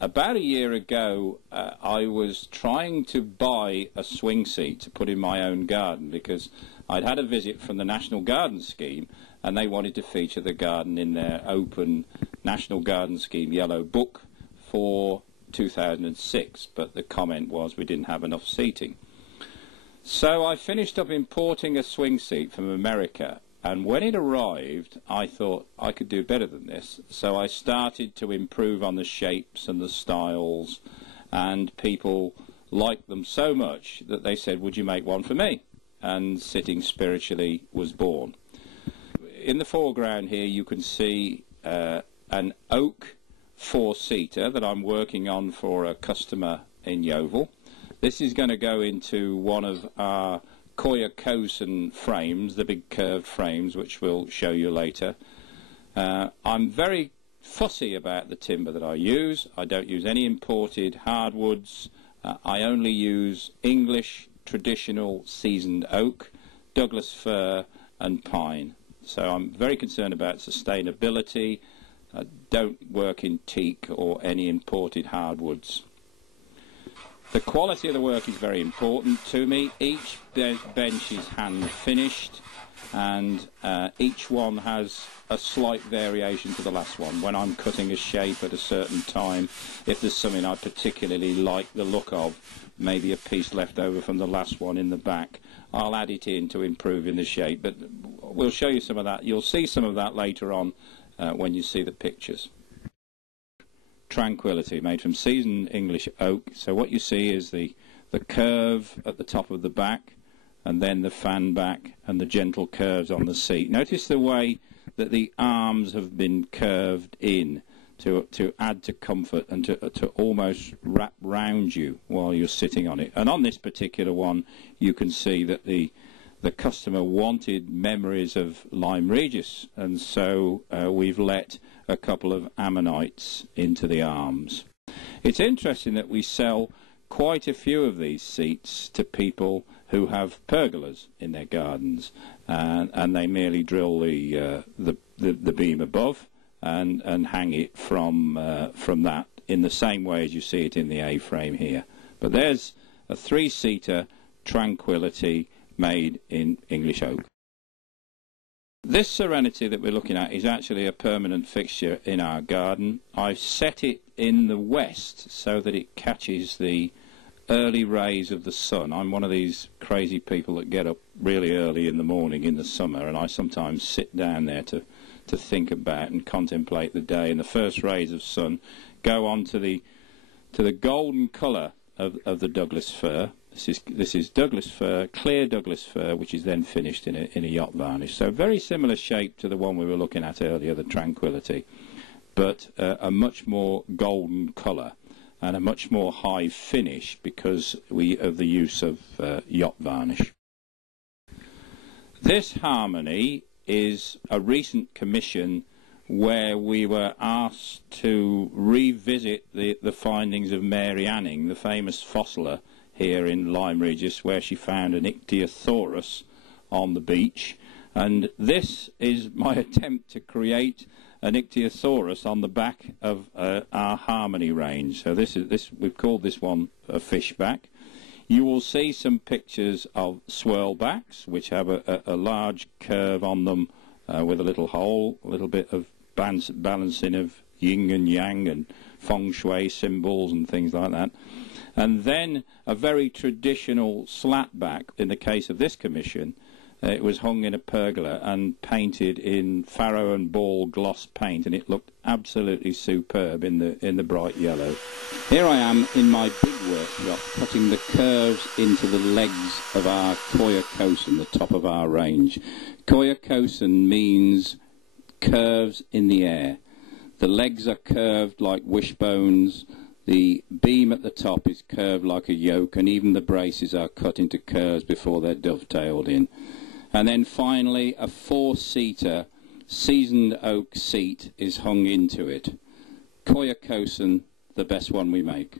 About a year ago, I was trying to buy a swing seat to put in my own garden because I'd had a visit from the National Garden Scheme and they wanted to feature the garden in their open National Garden Scheme Yellow Book for 2006, but the comment was we didn't have enough seating. So I finished up importing a swing seat from America, and when it arrived I thought I could do better than this, so I started to improve on the shapes and the styles, and people liked them so much that they said, would you make one for me? And Sitting Spiritually was born. In the foreground here you can see an oak four-seater that I'm working on for a customer in Yeovil. This is going to go into one of our Koya frames, the big curved frames, which we'll show you later. I'm very fussy about the timber that I use. I don't use any imported hardwoods. I only use English traditional seasoned oak, Douglas fir and pine. So I'm very concerned about sustainability. I don't work in teak or any imported hardwoods. The quality of the work is very important to me. Each bench is hand finished, and each one has a slight variation to the last one. When I'm cutting a shape at a certain time, if there's something I particularly like the look of, maybe a piece left over from the last one in the back, I'll add it in to improve in the shape. But we'll show you some of that. You'll see some of that later on when you see the pictures. Tranquility, made from seasoned English oak. So what you see is the curve at the top of the back, and then the fan back and the gentle curves on the seat. Notice the way that the arms have been curved in to add to comfort and to almost wrap round you while you're sitting on it. And on this particular one you can see that the customer wanted memories of Lyme Regis, and so we've let a couple of ammonites into the arms. It's interesting that we sell quite a few of these seats to people who have pergolas in their gardens, and they merely drill the beam above and hang it from that in the same way as you see it in the A-frame here. But there's a three-seater Tranquility made in English oak. This Serenity that we're looking at is actually a permanent fixture in our garden. I've set it in the west so that it catches the early rays of the sun. I'm one of these crazy people that get up really early in the morning in the summer, and I sometimes sit down there to think about and contemplate the day, and the first rays of sun go on to the golden colour of the Douglas fir. This is Douglas fir, clear Douglas fir, which is then finished in a yacht varnish. So very similar shape to the one we were looking at earlier, the Tranquility, but a much more golden colour and a much more high finish because of the use of yacht varnish. This Harmony is a recent commission where we were asked to revisit the findings of Mary Anning, the famous fossiler here in Lyme Regis, where she found an Ichthyosaurus on the beach, and this is my attempt to create an Ichthyosaurus on the back of our Harmony range. So we've called this one a Fishback. You will see some pictures of swirlbacks, which have a large curve on them with a little hole, a little bit of balancing of yin and yang and feng shui symbols and things like that. And then a very traditional slapback. In the case of this commission, it was hung in a pergola and painted in farrow and ball gloss paint, and it looked absolutely superb in the bright yellow. Here I am in my big workshop cutting the curves into the legs of our Koya, the top of our range. Koya means curves in the air. The legs are curved like wishbones. The beam at the top is curved like a yoke, and even the braces are cut into curves before they're dovetailed in. And then finally a four-seater seasoned oak seat is hung into it. Koya, the best one we make.